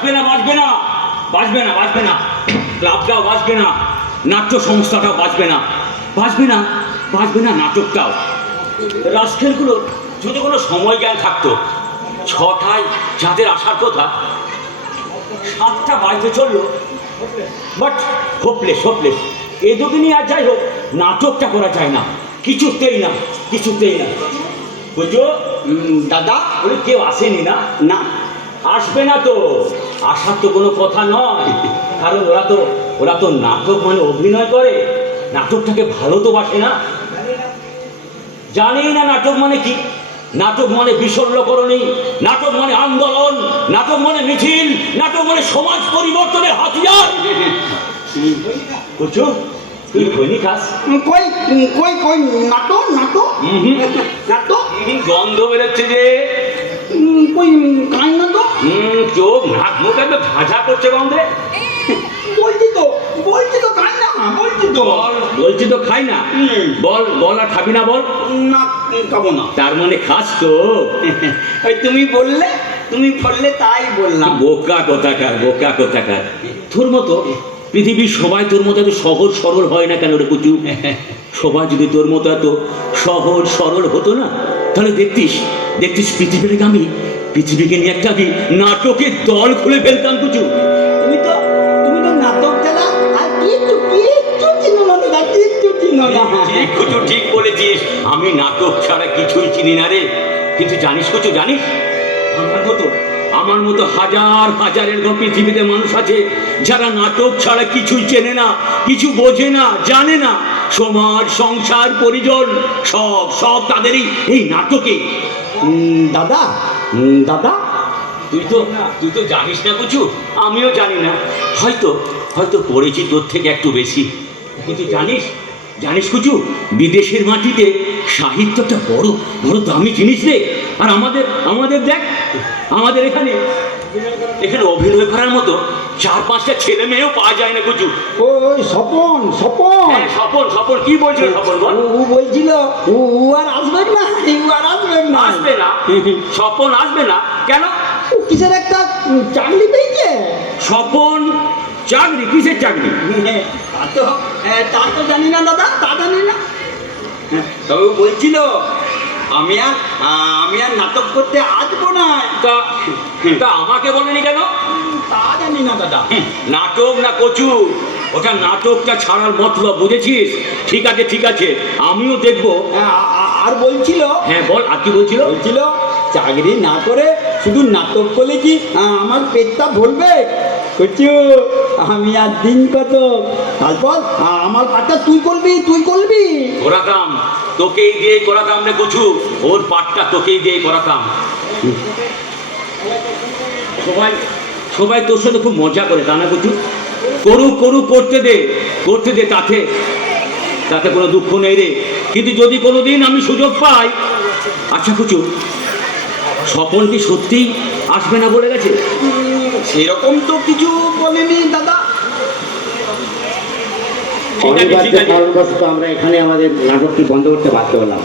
বাঁচবে না, বাঁচবে না, বাঁচবে না, বাঁচবে না, ক্লাবটাও বাঁচবে না, নাট্য সংস্থাটাও বাঁচবে না, বাঁচবে না, বাঁচবে না নাটকটাও। রাস্কেলগুলো যদি কোনো সময় জ্ঞান থাকতো, 6টায় যাদের আসার কথা 7টা বাজতে চললো, বাট হোপলেস, হোপলেস। এ দুটো নিয়ে আর যাই হোক, নাটকটা করা যায় না, কিছুতেই না, কিছুতেই না। বুঝছো দাদা? বলে কেউ আসেনি না? না, আসবে না তো, আসার তো কোনো কথা নয়, কারণ ওরা তো নাটক মানে অভিনয় করে, নাটকটাকে ভালো তো বাসে না, জানেই না নাটক মানে কি। নাটক মানে বিশল্যকরণী, নাটক মানে আন্দোলন, নাটক মানে মিছিল, নাটক মানে সমাজ পরিবর্তনের হাতিয়ার। বুঝছো, তুই খৈনি খাস? কই কই কই নাটো নাটো নাটো গন্ধ বেরোচ্ছে যে, কই খাই না তো। চোখ নাক মুখ একদম ঝাঁঝা করছে গন্ধে। বলছি তো খাই না, বলছি তো। বলছি তো খাই না, বল বল আর খাবি না বল। না, খাবো না। তার মানে খাস তো? ওই তুমি বললে তাই বললাম। বোকা কোথাকার, বোকা কোথাকার। তোর মতো পৃথিবীর সবাই তোর মতো এত সহজ সরল হয় না কেন রে কুচু? সবাই যদি তোর মতো এত সহজ সরল হতো না, তাহলে দেখতিস পৃথিবীকে নিয়ে একটা আমি নাটকের দল খুলে ফেলতাম কুচু। তুমি তো নাটক খেলা আর কিচ্ছু চিনো না দাদা, কিচ্ছু চিনো না। ঠিক কুচু, ঠিক বলেছিস, আমি নাটক ছাড়া কিছুই চিনি না রে। কিন্তু জানিস কুচু, জানিস আমার মতো হাজার হাজার এরকম পৃথিবীতে মানুষ আছে যারা নাটক ছাড়া কিছুই চেনে না, কিছু বোঝে না, জানে না। সমাজ, সংসার, পরিজন সব তাদেরই এই নাটকে। দাদা দাদা তুই তো জানিস না কুচু, আমিও জানি না, হয়তো পড়েছি তোর থেকে একটু বেশি। কিন্তু জানিস কুচু, বিদেশের মাটিতে সাহিত্যটা বড় বড় দামি জিনিস রে। আর আমাদের দেখ, আমাদের এখানে অভিনয় করার মতো 4-5টা ছেলে মেয়েও পাওয়া যায় না কুচু। ওই স্বপন হ্যাঁ, স্বপন কি বলছিল? স্বপন বল। ও বলছিল ও আর আসবে না, আসবে না? স্বপন আসবে না কেন? ও কিসের একটা চাকরি পেয়েছে। স্বপন চাকরি? কিসের চাকরি? তা তো জানি না দাদা, তা জানি না। তবে বলছিল আমি আর নাটক করতে আসবো না। তা আমাকে বলেনি কেন? তা জানি না দাদা। নাটক না কচু, ওটা নাটকটা ছাড়ার মতলব, বুঝেছিস? ঠিক আছে, আমিও দেখবো। আর বলছিল, হ্যাঁ বল, আর কি বলছিল? চাকরি না করে শুধু নাটক করলে কি আমার পেটটা ভরবে? কচু, আমি আর দিন কত, তারপর আমার পাটটা তুই করবি। করাতাম, তোকেই দিয়ে করাতাম রে কচু, ওর পাটটা তোকেই দিয়ে করাতাম। সবাই তোর সাথে খুব মজা করে, তা না কচু? করুক, করতে দে, তাতে কোনো দুঃখ নেই রে। কিন্তু যদি কোনোদিন আমি সুযোগ পাই। আচ্ছা কচু, স্বপন কি সত্যিই আসবে না বলে গেছে? সেরকম তো কিছু বলেনি দাদা। অনিবার্য কারণবশত আমরা এখানে আমাদের নাটকটি বন্ধ করতে বাধ্য হলাম।